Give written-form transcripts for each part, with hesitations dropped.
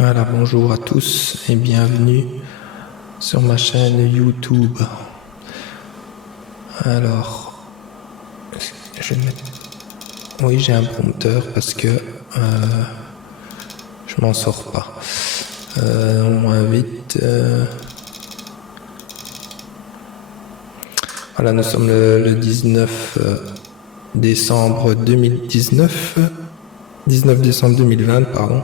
Voilà, bonjour à tous et bienvenue sur ma chaîne YouTube. Alors, je vais mettre... Oui, j'ai un prompteur parce que je m'en sors pas. Moins vite. Voilà, nous sommes le 19 décembre 2019. 19 décembre 2020, pardon.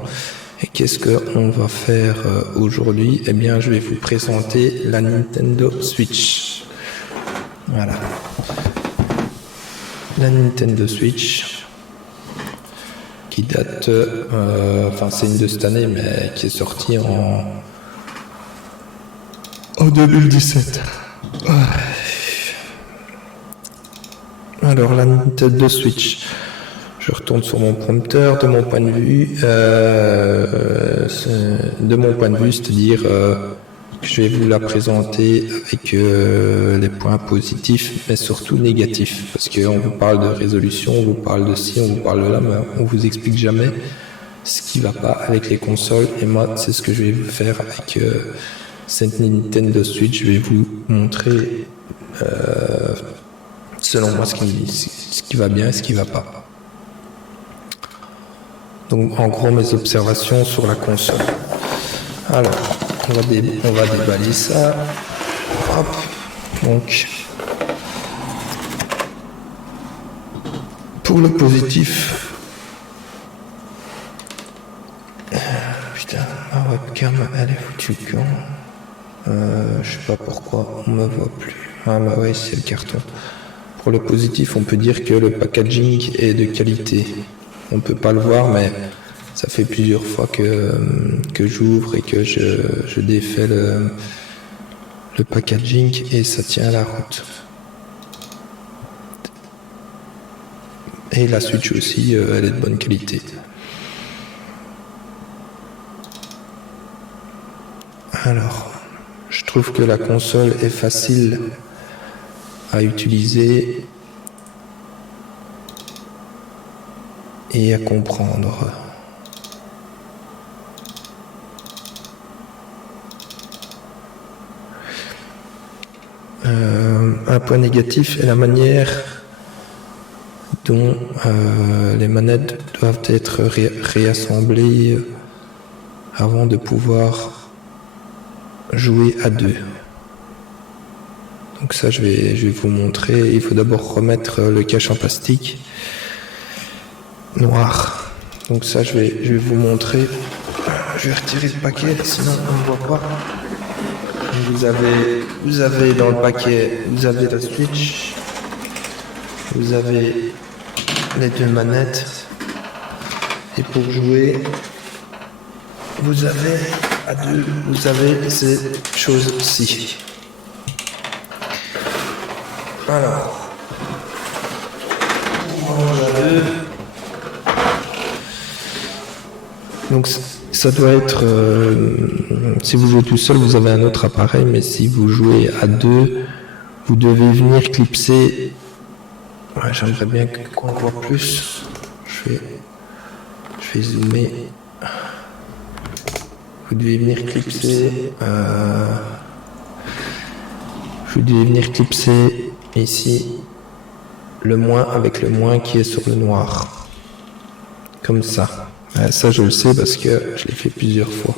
Et qu'est-ce qu'on va faire aujourd'hui? Eh bien, je vais vous présenter la Nintendo Switch. Voilà. La Nintendo Switch, qui date, enfin c'est une de cette année, mais qui est sortie en 2017. Alors, la Nintendo Switch. Je retourne sur mon prompteur. De mon point de vue, c'est-à-dire que je vais vous la présenter avec les points positifs, mais surtout négatifs, parce qu'on vous parle de résolution, on vous parle de ci, on vous parle de là, mais on vous explique jamais ce qui va pas avec les consoles. Et moi, c'est ce que je vais vous faire avec cette Nintendo Switch. Je vais vous montrer, selon moi, ce qui va bien et ce qui va pas. Donc, en gros, mes observations sur la console. Alors, on va déballer ça. Hop. Donc, pour le positif, putain, ma webcam, elle est foutue quand je sais pas pourquoi, on me voit plus. Ah bah ouais, c'est le carton. Pour le positif, on peut dire que le packaging est de qualité. On peut pas le voir, mais ça fait plusieurs fois que j'ouvre et que je défais le packaging et ça tient à la route. Et la Switch aussi, elle est de bonne qualité. Alors, je trouve que la console est facile à utiliser et à comprendre. Un point négatif est la manière dont les manettes doivent être réassemblées avant de pouvoir jouer à deux. Donc ça, je vais vous montrer. Il faut d'abord remettre le cache en plastique noir. Donc ça, je vais vous montrer. Je vais retirer le paquet, sinon on ne voit pas. Vous avez dans le paquet, vous avez la Switch, vous avez les deux manettes, et pour jouer, vous avez à deux, vous avez ces choses-ci. Alors, on a deux. Donc ça doit être, si vous jouez tout seul, vous avez un autre appareil, mais si vous jouez à deux, vous devez venir clipser. Ouais, j'aimerais bien qu'on voit plus. Je vais zoomer. Vous devez venir clipser. Vous devez venir clipser ici le moins avec le moins qui est sur le noir, comme ça. Ça, je le sais parce que je l'ai fait plusieurs fois.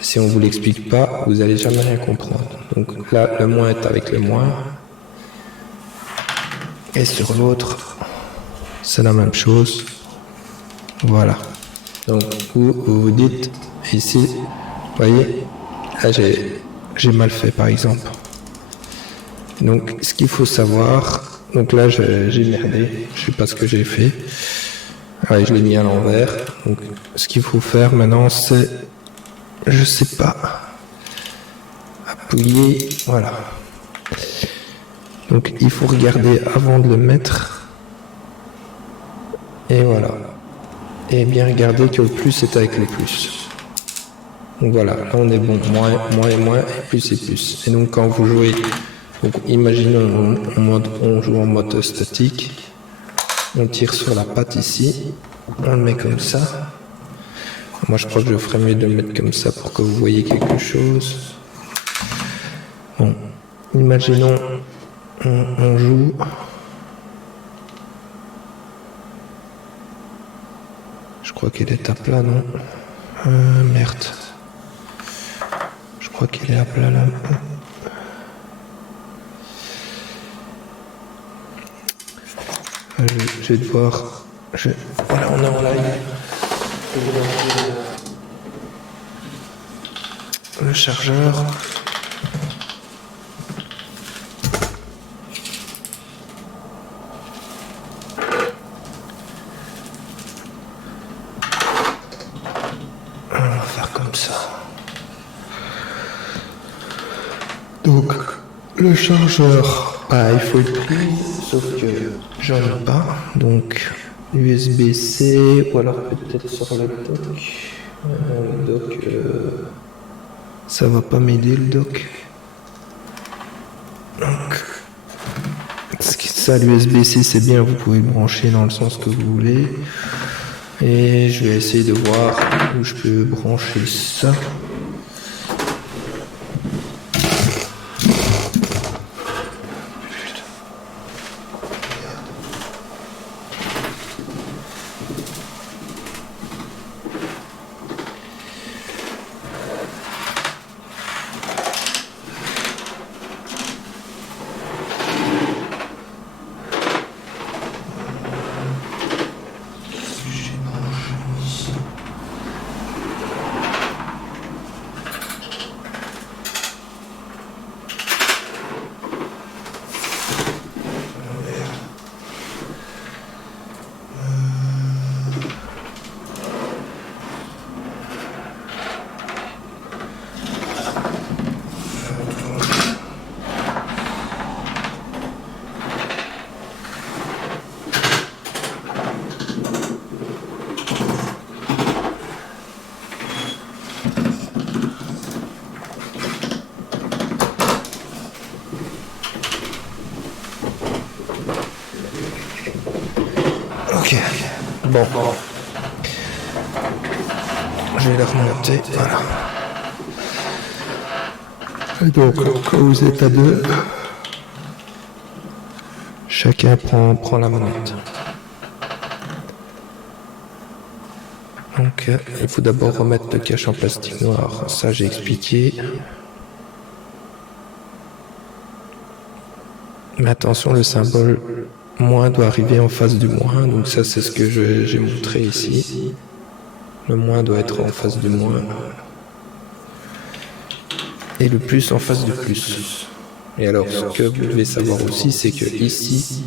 Si on vous l'explique pas, vous allez jamais rien comprendre. Donc là, le moins est avec le moins. Et sur l'autre, c'est la même chose. Voilà. Donc vous vous dites, ici, vous voyez, là j'ai mal fait par exemple. Donc ce qu'il faut savoir, donc là j'ai merdé, je sais pas ce que j'ai fait. Ouais, je l'ai mis à l'envers. Donc, ce qu'il faut faire maintenant, c'est, je sais pas, appuyer, voilà. Donc, il faut regarder avant de le mettre. Et voilà. Et bien regarder que le plus est avec le plus. Donc voilà, là on est bon. Moins et moins, et plus. Et donc quand vous jouez, donc imaginons on joue en mode statique. On tire sur la patte ici, on le met comme ça. Moi je crois que je ferais mieux de le mettre comme ça pour que vous voyez quelque chose. Bon, imaginons, on joue. Je crois qu'elle est à plat, non? Merde. Je crois qu'elle est à plat là. Je vais devoir... Voilà, on est en live. Le chargeur. On va faire comme ça. Donc, le chargeur, il faut être pris, sauf que j'en ai pas. Donc, USB-C, ou alors peut-être sur le dock. Ça va pas m'aider le dock. Donc, ça, l'USB-C, c'est bien, vous pouvez le brancher dans le sens que vous voulez. Et je vais essayer de voir où je peux brancher ça. Ok, bon. Je vais la remonter, voilà. Et donc, quand vous êtes à deux, chacun prend la manette. Donc, il faut d'abord remettre le cache en plastique noir. Ça, j'ai expliqué. Mais attention, le symbole moins doit arriver en face du moins. Donc ça, c'est ce que j'ai montré ici. Le moins doit être en face du moins. Et le plus en face du plus. Et alors, ce que vous devez savoir aussi, c'est que ici,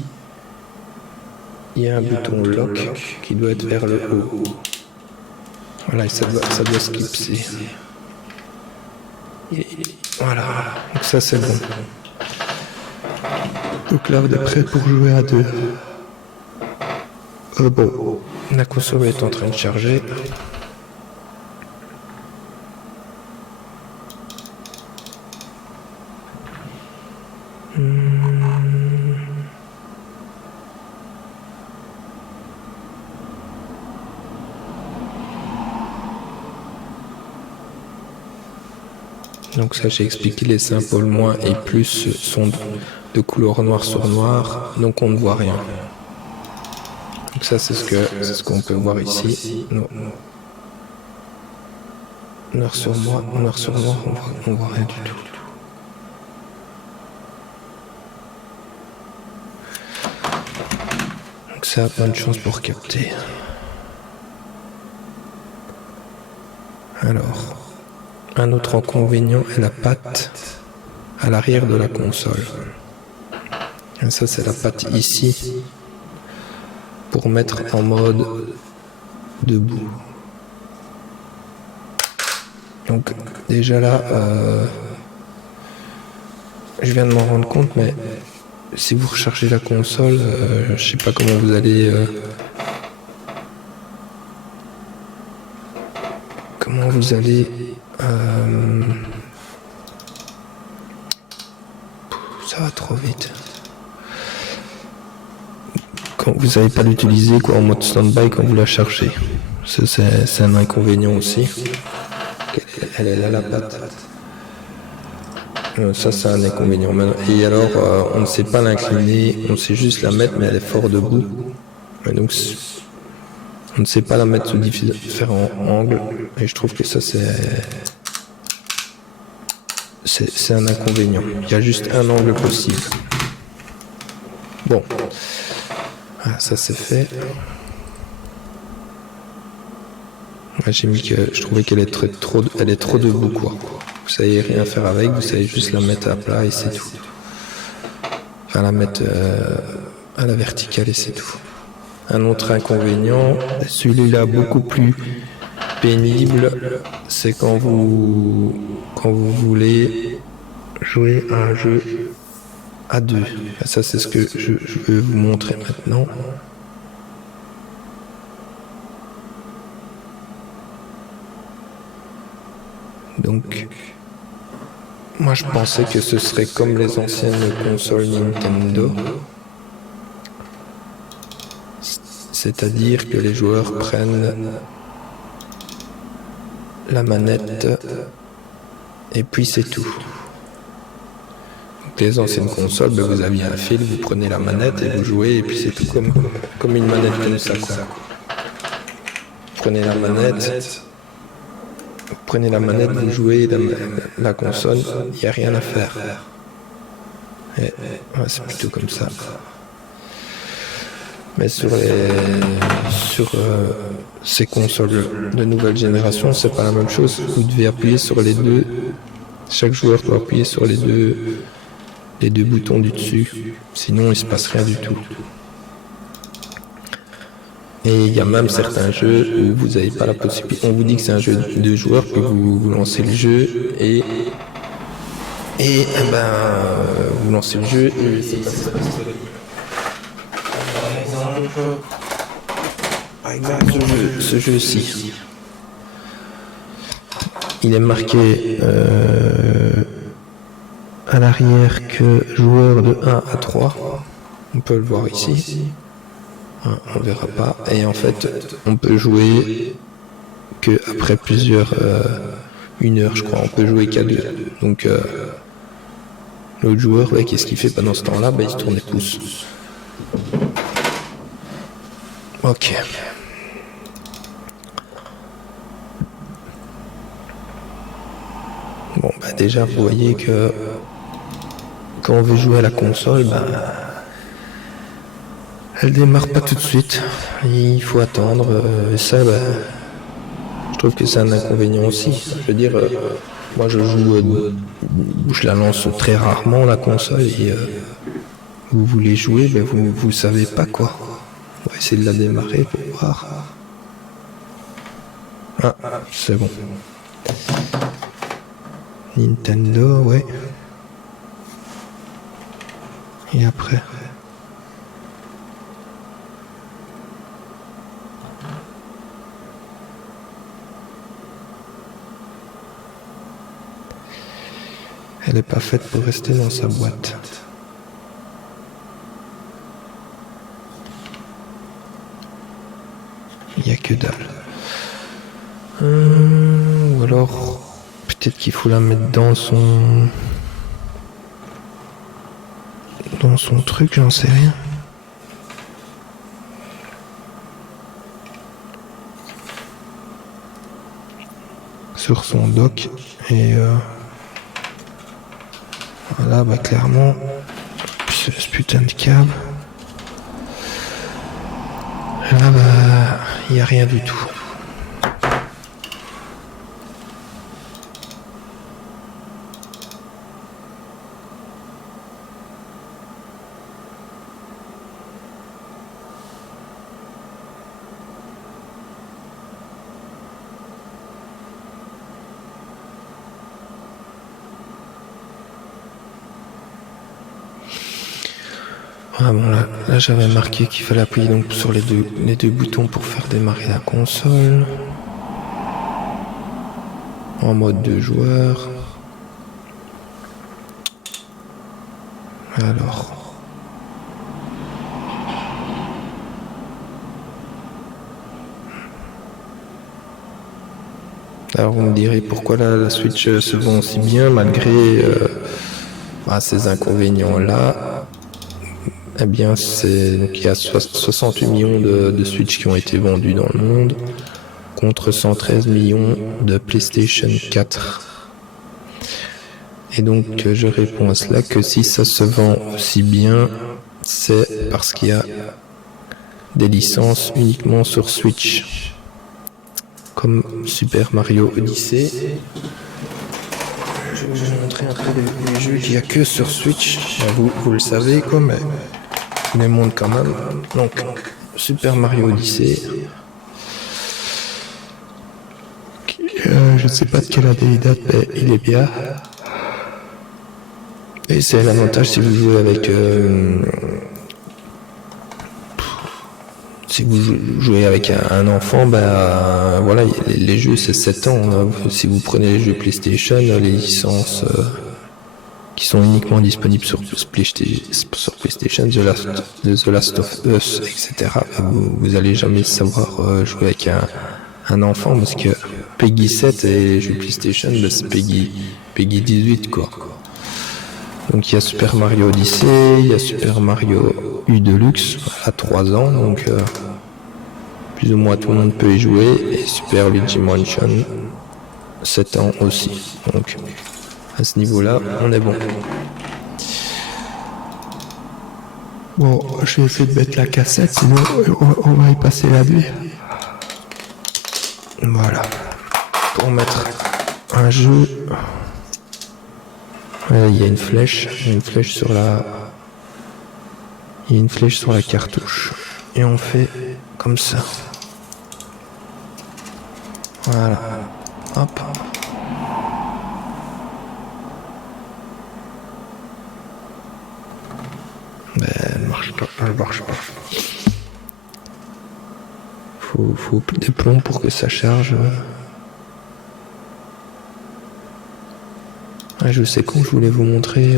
il y a un bouton lock qui doit être vers le haut. Voilà, et ça doit se clipser. Voilà, donc ça c'est bon. Donc là, vous êtes prêts pour jouer à deux. Bon, la console est en train de charger. Donc ça, j'ai expliqué, les symboles moins et plus sont de couleur noir sur noir, donc on ne voit rien. Donc ça, c'est ce qu'on peut voir ici. Noir sur noir, on voit rien du tout. Donc ça a bonne chance pour capter. Alors, un autre inconvénient est la patte à l'arrière de la console. Et ça, c'est la patte ici pour mettre en mode debout. Donc déjà là, je viens de m'en rendre compte, mais si vous rechargez la console, je sais pas comment vous allez ça va trop vite. Quand vous n'allez pas l'utiliser en mode stand-by quand vous la chargez. Ça, c'est un inconvénient aussi. Elle est là, la patte. Ça, c'est un inconvénient. Et alors, on ne sait pas l'incliner, on sait juste la mettre, mais elle est fort debout. Et donc, on ne sait pas la mettre sous différents angles. Et je trouve que ça, c'est un inconvénient. Il y a juste un angle possible. Bon, ça c'est fait. J'ai mis que je trouvais qu'elle est elle est trop debout, quoi. Vous savez rien faire avec, vous savez juste la mettre à plat et c'est tout. Enfin, la mettre à la verticale et c'est tout. Un autre inconvénient, celui-là beaucoup plus pénible, c'est quand vous voulez jouer à un jeu à deux. Ça, c'est ce que je veux vous montrer maintenant. Donc, moi je pensais que ce serait comme les anciennes consoles Nintendo. C'est-à-dire que les joueurs prennent la manette et puis c'est tout. Donc, les anciennes consoles, vous aviez un fil, vous prenez la manette et vous jouez et puis c'est tout comme une manette comme ça, quoi. Vous prenez la manette, vous jouez la console, il n'y a rien à faire. C'est plutôt comme ça. Mais sur ces consoles de nouvelle génération, c'est pas la même chose. Vous devez appuyer sur les deux. Chaque joueur doit appuyer sur les deux boutons du dessus. Sinon, il se passe rien du tout. Et il y a même certains jeux où vous n'avez pas la possibilité. On vous dit que c'est un jeu de 2 joueurs, puis vous lancez le jeu et vous lancez le jeu et c'est pas ça. Par exemple, ce jeu-ci, il est marqué à l'arrière que joueur de 1 à 3. On peut le voir ici. On verra pas. Et en fait, on peut jouer que après plusieurs 1 heure, je crois. On peut jouer qu'à 2. Donc l'autre joueur, qu'est-ce qu'il fait pendant ce temps-là? Il se tourne les pouces. Ok. Bon, déjà, vous voyez que quand on veut jouer à la console, elle démarre pas tout de suite. Il faut attendre. Et ça, je trouve que c'est un inconvénient aussi. Je veux dire, moi je joue, je la lance très rarement la console et vous voulez jouer, vous savez pas quoi. On va essayer de la démarrer pour voir. Ah, c'est bon. Nintendo, ouais. Et après. Elle n'est pas faite pour rester dans sa boîte. Il n'y a que dalle. Ou alors, peut-être qu'il faut la mettre dans son truc, j'en sais rien. Sur son dock. Et voilà, clairement, ce putain de câble. Là, il n'y a rien du tout. Ah bon, là j'avais marqué qu'il fallait appuyer donc sur les deux boutons pour faire démarrer la console. En mode 2 joueurs. Alors. Alors vous me direz pourquoi la Switch se vend aussi bien malgré ces inconvénients-là. Eh bien, donc il y a 68 millions de Switch qui ont été vendus dans le monde contre 113 millions de PlayStation 4. Et donc je réponds à cela que si ça se vend aussi bien, c'est parce qu'il y a des licences uniquement sur Switch, comme Super Mario Odyssey. Je vais vous montrer un peu les jeux qu'il n'y a que sur Switch. Vous le savez quoi, mais je vous les montre quand même. Donc Super Mario Odyssey. Je ne sais pas de quelle année il date, mais il est bien. Et c'est l'avantage si vous jouez avec si vous jouez avec un enfant, voilà, les jeux c'est 7 ans. Là. Si vous prenez les jeux PlayStation, les licences qui sont uniquement disponibles sur PlayStation, The Last of Us, etc. Vous allez jamais savoir jouer avec un enfant parce que Peggy 7 et les jeux PlayStation, c'est Peggy 18 quoi. Donc il y a Super Mario Odyssey, il y a Super Mario U Deluxe à 3 ans, donc plus ou moins tout le monde peut y jouer, et Super Luigi Mansion 7 ans aussi. Donc à ce niveau-là, on est bon. Bon, je vais essayer de mettre la cassette, sinon on va y passer la nuit. Voilà. Pour mettre un jeu... Il y a une flèche sur la... Il y a une flèche sur la cartouche. Et on fait comme ça. Voilà. Hop. Elle marche pas. Faut des plombs pour que ça charge. Je sais quand je voulais vous montrer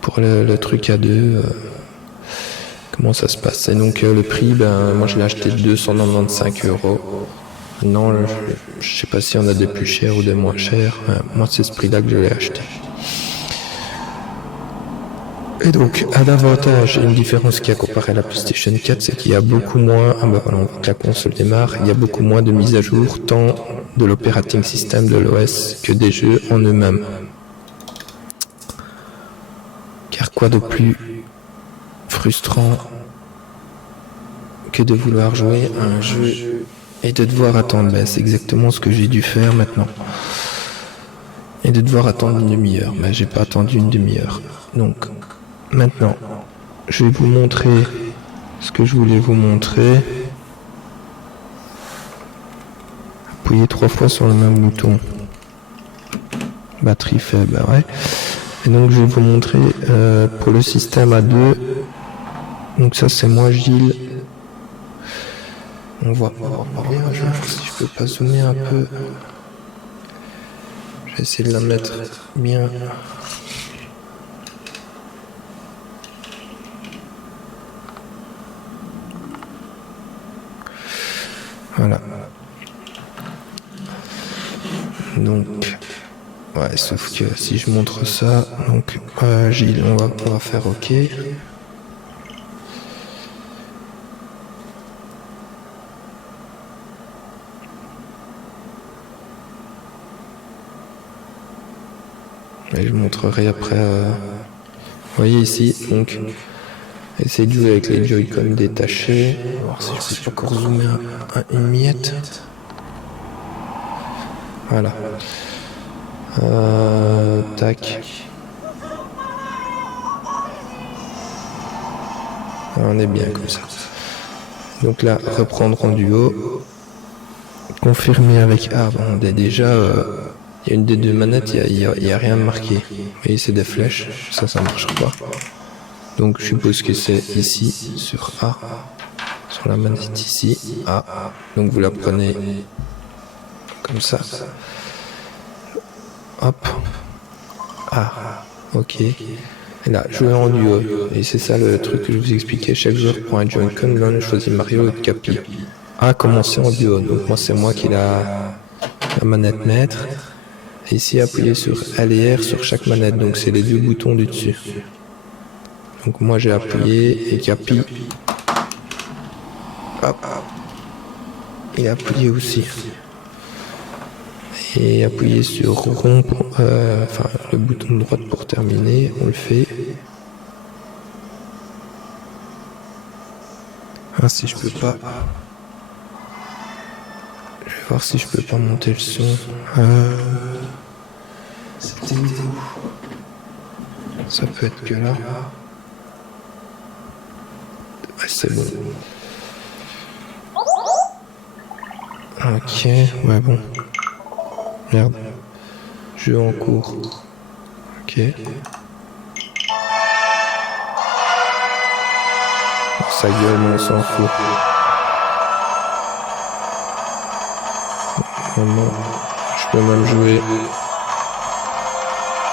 pour le truc à deux comment ça se passe. Et donc le prix, moi je l'ai acheté 295€. Maintenant, je sais pas si on a des plus chers ou des moins chers. Moi c'est ce prix-là que je l'ai acheté. Et donc, un avantage et une différence qu'il y a comparé à la PlayStation 4, c'est qu'il y a beaucoup moins, on voit que la console démarre, il y a beaucoup moins de mises à jour, tant de l'operating system de l'OS que des jeux en eux-mêmes. Car quoi de plus frustrant que de vouloir jouer à un jeu et de devoir attendre, c'est exactement ce que j'ai dû faire maintenant. Et de devoir attendre une demi-heure, j'ai pas attendu une demi-heure. Donc, maintenant, je vais vous montrer ce que je voulais vous montrer. Appuyez 3 fois sur le même bouton. Batterie faible, ouais. Et donc je vais vous montrer pour le système A2. Donc ça c'est moi Gilles. On voit pas bien, si je peux pas zoomer un peu. Je vais essayer de la mettre bien. Voilà. Donc, ouais, sauf que si je montre ça, donc Gilles, on va faire OK. Et je montrerai après. Vous voyez ici, donc, essayez de jouer avec les Joy-Con détachés. On va voir si je peux encore zoomer une miette. Voilà. Tac. On est bien comme ça. Donc là, reprendre en duo. Confirmer avec A. Bon, déjà, il y a une des deux manettes, il y a rien marqué. Vous voyez, c'est des flèches. Ça marche pas. Donc je suppose que c'est ici, sur A. Sur la manette ici, A. Donc vous la prenez comme ça. Hop. Ah, ok. Et là, jouer en duo. Et c'est ça le truc que je vous expliquais. Chaque joueur prend un Joy-Con. L'un choisit Mario et Capi. à commencer en duo. Donc moi c'est moi qui la manette maître. Et ici appuyer sur L et R sur chaque manette. Donc c'est les deux boutons du dessus. Donc moi j'ai appuyé et Capi. Hop. Il a appuyé aussi. Et appuyer sur rompre, enfin le bouton de droite pour terminer, on le fait. Ah, si je peux pas. Je vais voir si je peux pas monter le son. C'était où? Ça peut être que là. Ouais, c'est bon. Ok, ouais bon. Merde. Jeu en cours. Ok. Ça gueule, mais on s'en fout. Vraiment, je peux même jouer.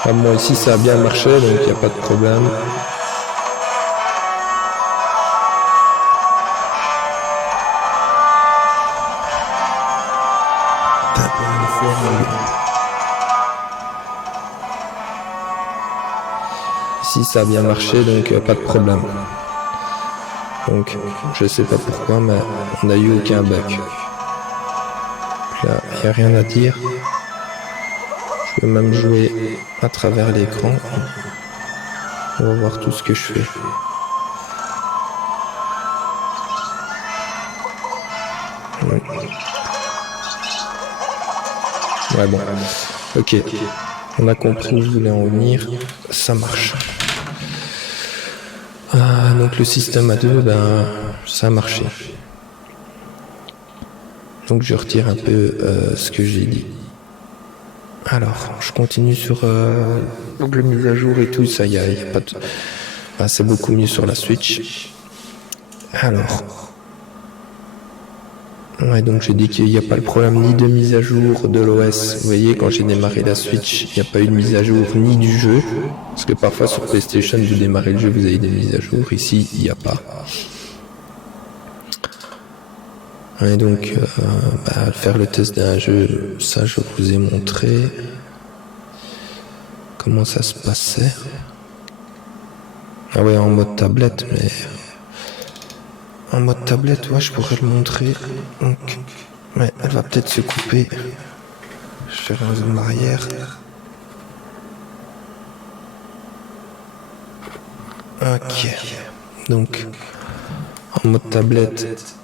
Ah, moi ici ça a bien marché, donc il n'y a pas de problème. Ici ça a bien marché, donc pas de problème. Donc je sais pas pourquoi, mais on n'a eu aucun bug. Là, il n'y a rien à dire. Je peux même jouer à travers l'écran. On va voir tout ce que je fais. Ouais bon. Ok. On a compris où je voulais en venir. Ça marche. Donc le système à deux, ben ça a marché. Donc je retire un peu ce que j'ai dit. Alors, je continue sur donc le mise à jour et tout, ça y a pas de... Ben, c'est beaucoup mieux sur la Switch. Alors, ouais, donc j'ai dit qu'il n'y a pas le problème ni de mise à jour de l'OS. Vous voyez, quand j'ai démarré la Switch, il n'y a pas eu de mise à jour ni du jeu. Parce que parfois sur PlayStation, vous démarrez le jeu, vous avez des mises à jour. Ici, il n'y a pas. Et donc, faire le test d'un jeu, ça je vous ai montré comment ça se passait. Ah ouais, en mode tablette, mais... En mode tablette, ouais, je pourrais le montrer. Donc, ouais, elle va peut-être se couper. Je vais faire un zoom arrière. Ok. Donc, en mode tablette,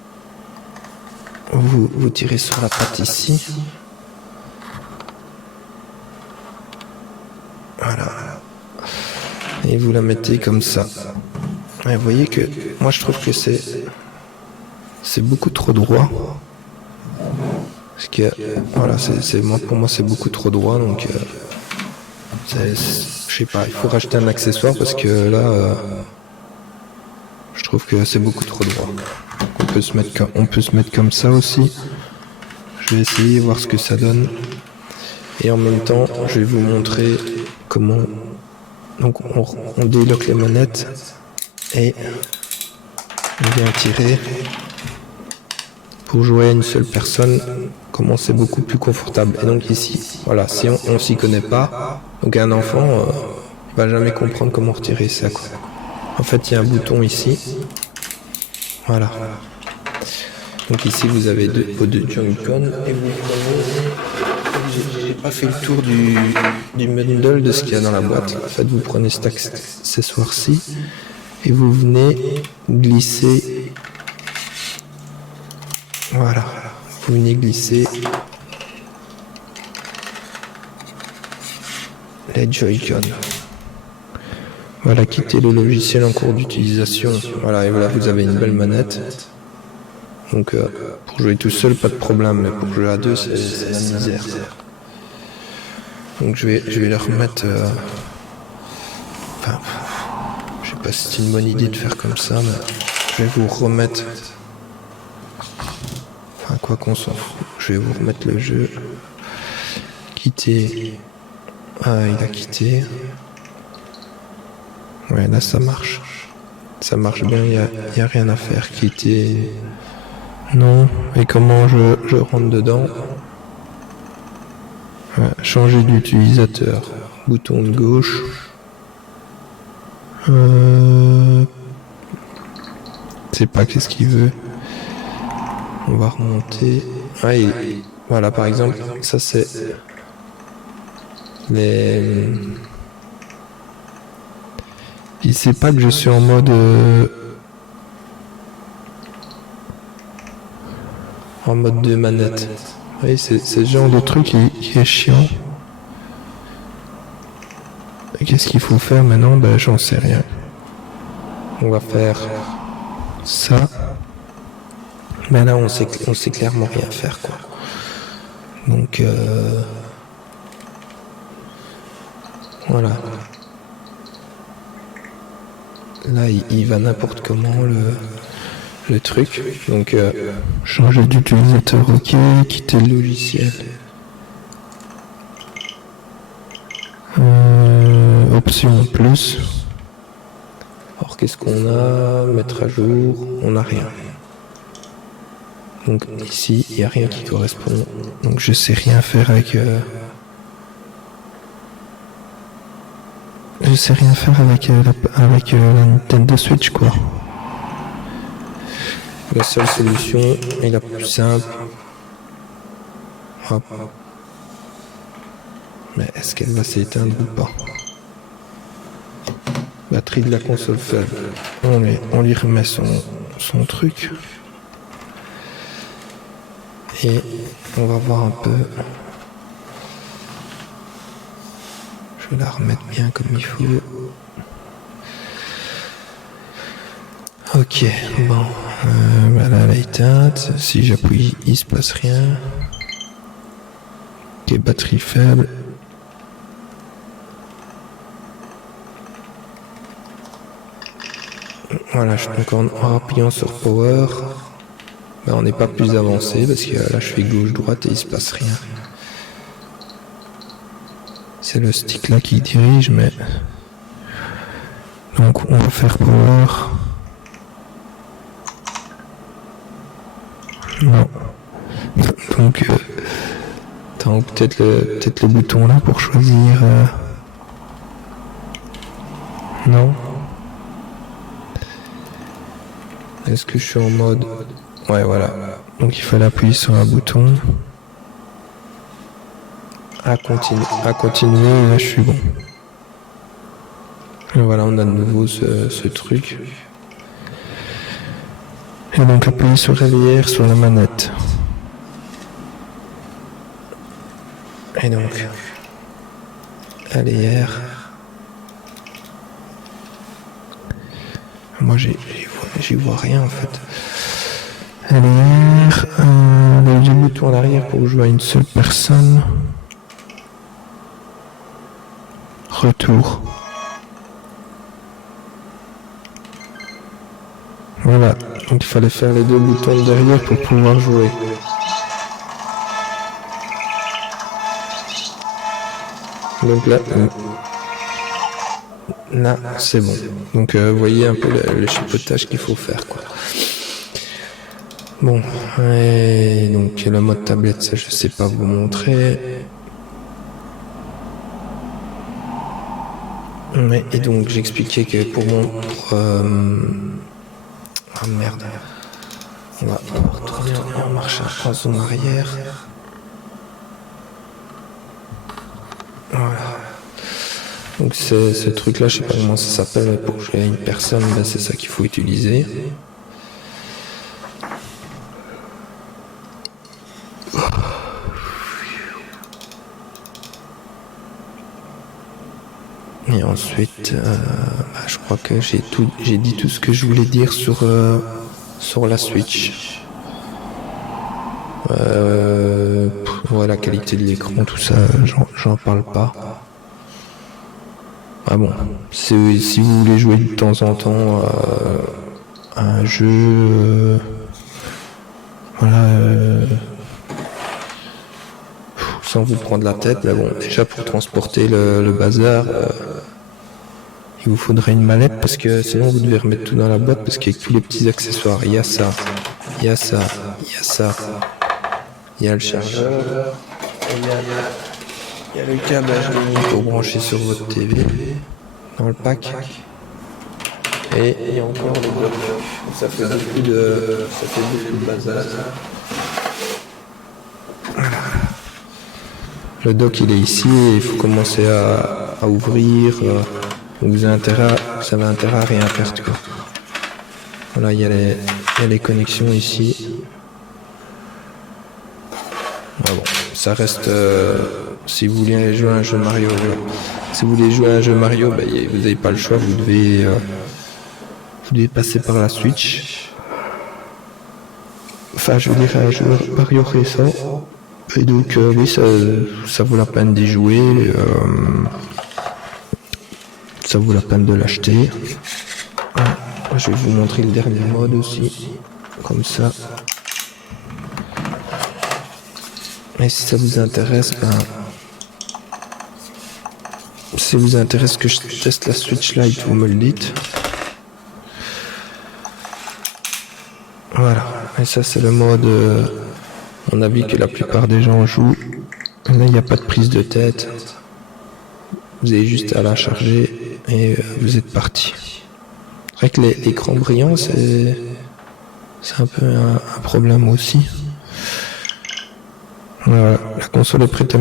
vous tirez sur la patte ici. Voilà. Et vous la mettez comme ça. Et vous voyez que moi je trouve que c'est beaucoup trop droit. Parce que voilà, pour moi c'est beaucoup trop droit, donc je sais pas, il faut racheter un accessoire parce que là je trouve que c'est beaucoup trop droit. On peut se mettre comme ça aussi. Je vais essayer voir ce que ça donne. Et en même temps, je vais vous montrer comment donc on déloque les manettes et on vient tirer pour jouer à une seule personne, comment c'est beaucoup plus confortable. Et donc ici, voilà, si on s'y connaît pas, donc un enfant il va jamais comprendre comment retirer ça, quoi. En fait, il y a un bouton ici. Voilà. Donc ici, vous avez vos deux Joy-Con et vous prenez... J'ai pas fait le tour du bundle de ce qu'il y a dans la boîte. En fait, vous prenez cet accessoire-ci et vous venez glisser. Voilà. Vous venez glisser les Joy-Con. Voilà, quittez le logiciel en cours d'utilisation. Voilà, et voilà, vous avez une belle manette. Donc, pour jouer tout seul, pas de problème, mais pour jouer à deux, c'est la misère. Donc, je vais leur remettre. Enfin, je sais pas si c'est une bonne idée de faire comme ça, mais je vais vous remettre. Enfin, quoi qu'on s'en fout. Je vais vous remettre le jeu. Quitter. Ah, il a quitté. Ouais, là ça marche. Ça marche bien, il n'y a rien à faire. Quitter. Non. Et comment je rentre dedans? Changer d'utilisateur. Bouton de gauche. Je sais pas qu'est-ce qu'il veut. On va remonter. Voilà, par exemple, ça c'est les. Il sait pas que je suis en mode de manette. Oui, c'est ce genre de truc qui est chiant. Et qu'est-ce qu'il faut faire maintenant? Ben, j'en sais rien. On va faire ça. Mais là, on sait clairement rien faire, quoi. Donc, voilà. Là, il va n'importe comment le truc. Donc, changer d'utilisateur, ok, quitter le logiciel. Option plus. Alors, qu'est-ce qu'on a? Mettre à jour, on n'a rien. Donc, ici, il n'y a rien qui correspond. Donc, je sais rien faire avec... Je sais rien faire avec la Nintendo Switch, quoi. La seule solution est la plus simple. Hop. Mais est-ce qu'elle va s'éteindre ou pas? Batterie de la console faible. On lui remet son truc. Et on va voir un peu. Je vais la remettre bien comme il faut. Ok, bon. Voilà, elle est éteinte. Si j'appuie, il se passe rien. Ok, batterie faible. Voilà, donc en appuyant sur Power, ben on n'est pas plus avancé parce que là je fais gauche-droite et il se passe rien. C'est le stick là qui dirige, mais... Donc on va faire Power. Non. Donc, attends, peut-être le bouton là pour choisir... Non. Est-ce que je suis en mode... Ouais, voilà. Donc il fallait appuyer sur un bouton. À continuer, et là je suis bon. Et voilà, on a de nouveau ce truc. Et donc appuyer sur LR sur la manette. Et donc, LR. Moi j'y vois rien en fait. LR, le bouton à l'arrière pour jouer à une seule personne. Retour. Voilà, donc il fallait faire les deux boutons derrière pour pouvoir jouer. Donc là c'est bon. Donc vous voyez un peu le chipotage qu'il faut faire, quoi. Bon, et donc le mode tablette, ça je sais pas vous montrer. Et donc j'expliquais que pour ah merde. On va retourner en marche en zone arrière. Voilà. Donc ce truc là, je sais pas comment ça s'appelle, mais pour jouer à une personne, ben, c'est ça qu'il faut utiliser. Et ensuite, je crois que j'ai dit tout ce que je voulais dire sur la Switch. Ouais, la qualité de l'écran, tout ça, j'en parle pas. Ah bon, si vous voulez jouer de temps en temps à un jeu, voilà, sans vous prendre la tête, mais bon, déjà pour transporter le bazar, il vous faudrait une mallette parce que sinon vous devez remettre tout dans la boîte parce qu'avec tous les petits accessoires, il y a ça, ça, il y a le chargeur, et il y a le câble HDMI pour brancher sur votre TV dans le pack. Et il y a encore le dock. Ça fait beaucoup de bazar. Voilà. Le dock il est ici et il faut commencer à ouvrir. Vous avez intérêt à rien perdre. Voilà, il y a les connexions ici. Ah bon, ça reste. Si vous voulez jouer à un jeu Mario, si vous voulez jouer à un jeu Mario, bah, vous n'avez pas le choix, vous devez passer par la Switch. Enfin, je veux dire, un jeu Mario récent. Et donc, oui, ça vaut la peine d'y jouer. Ça vaut la peine de l'acheter. Je vais vous montrer le dernier mode aussi. Comme ça. Et si ça vous intéresse, si ça vous intéresse que je teste la Switch Lite, vous me le dites. Voilà. Et ça, c'est le mode, à mon avis, que la plupart des gens jouent. Là, il n'y a pas de prise de tête. Vous avez juste à la charger et vous êtes parti. C'est vrai que l'écran brillant, c'est un peu un problème aussi. Voilà, la console est prête à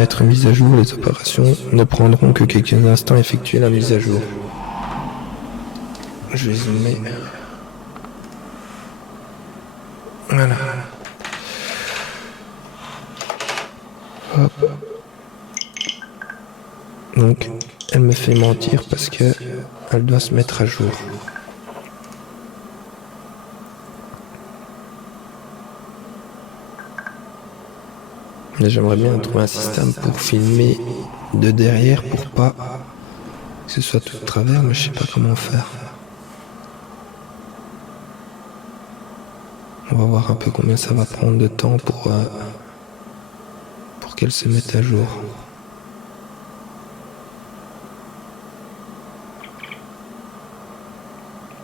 être mise à jour. Les opérations ne prendront que quelques instants à effectuer la mise à jour. Je vais zoomer. Voilà. Hop. Donc, elle me fait mentir parce que elle doit se mettre à jour. Mais j'aimerais bien trouver un système pour filmer de derrière pour pas que ce soit tout de travers, mais je sais pas comment faire. On va voir un peu combien ça va prendre de temps pour qu'elle se mette à jour.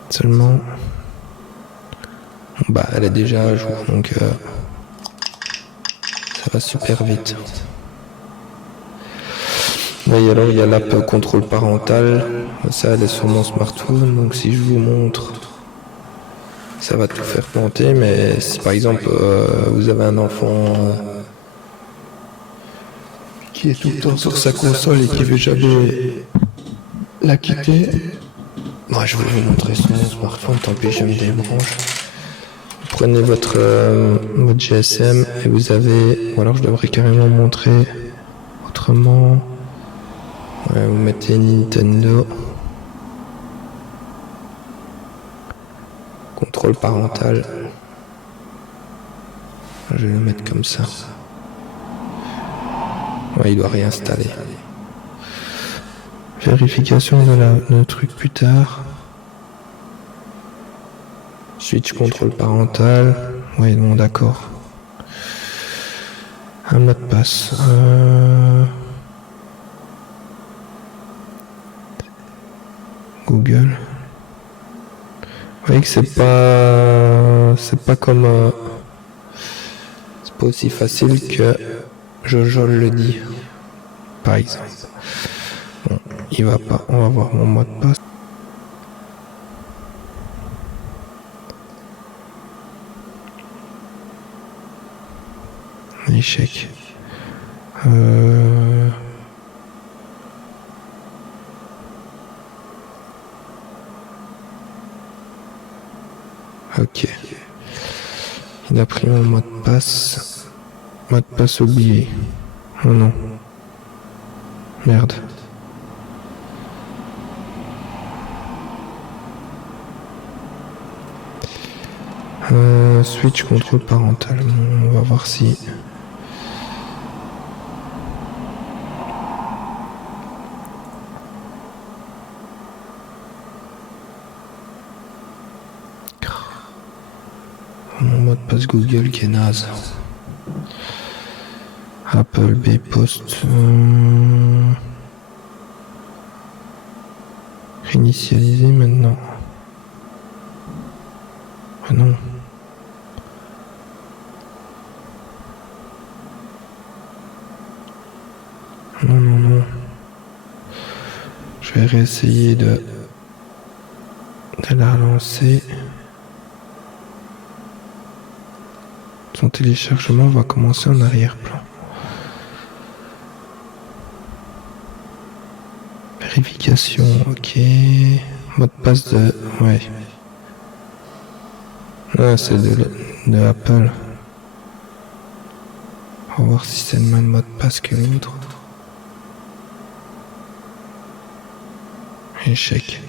Seulement, bah elle est déjà à jour, donc ça va super vite. Et alors il y a l'app contrôle parental, ça elle est sur mon smartphone, donc si je vous montre, ça va tout faire planter, mais si par exemple vous avez un enfant qui est tout le temps sur sa console et qui veut jamais la quitter, moi je vais vous montrer sur mon smartphone, tant pis je me débranche. Vous prenez votre GSM et vous avez, ou alors je devrais carrément montrer autrement. Ouais, vous mettez Nintendo. Contrôle parental. Je vais le mettre comme ça. Ouais, il doit réinstaller. Vérification de truc plus tard. Switch contrôle parental. Oui, bon, d'accord. Un mot de passe. Google. Vous voyez que c'est pas comme c'est pas aussi facile que Jojo le dit, par exemple. Bon, il va pas. On va voir mon mot de passe. Échec. Ok. Il a pris mon mot de passe. Mot de passe oublié. Oh non. Merde. Switch contrôle parental. On va voir si... Mon mot de passe Google qui est naze. Apple B Post. Réinitialiser maintenant. Ah non. Non, non, non. Je vais réessayer de la relancer. Son téléchargement va commencer en arrière-plan. Vérification, ok. Mot de passe de... Ouais. Ah, c'est de Apple. On va voir si c'est le même mot de passe que l'autre. Échec.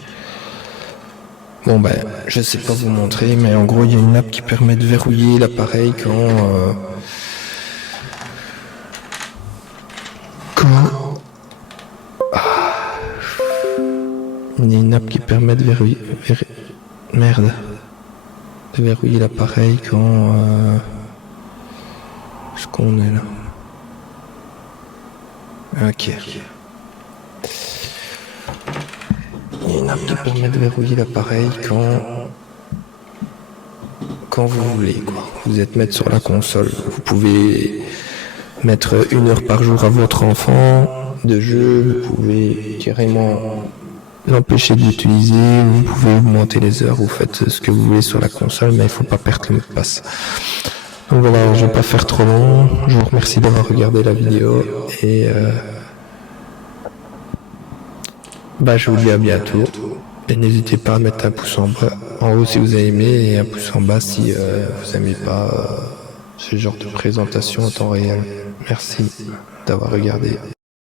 Bon ben, je sais pas vous montrer, mais en gros il y a une app qui permet de verrouiller l'appareil il y a une app qui permet de verrouiller de verrouiller l'appareil quand ce qu'on est là. Ok. Il y a une app qui permet de verrouiller l'appareil quand vous voulez, quoi. Vous êtes maître sur la console. Vous pouvez mettre 1 heure par jour à votre enfant de jeu. Vous pouvez carrément l'empêcher d'utiliser. Vous pouvez augmenter les heures. Vous faites ce que vous voulez sur la console, mais il ne faut pas perdre le mot de passe. Donc voilà, je ne vais pas faire trop long. Je vous remercie d'avoir regardé la vidéo et je vous dis à bientôt. Et n'hésitez pas à mettre un pouce en bas, en haut si vous avez aimé, et un pouce en bas si vous n'aimez pas ce genre de présentation en temps réel. Merci d'avoir regardé.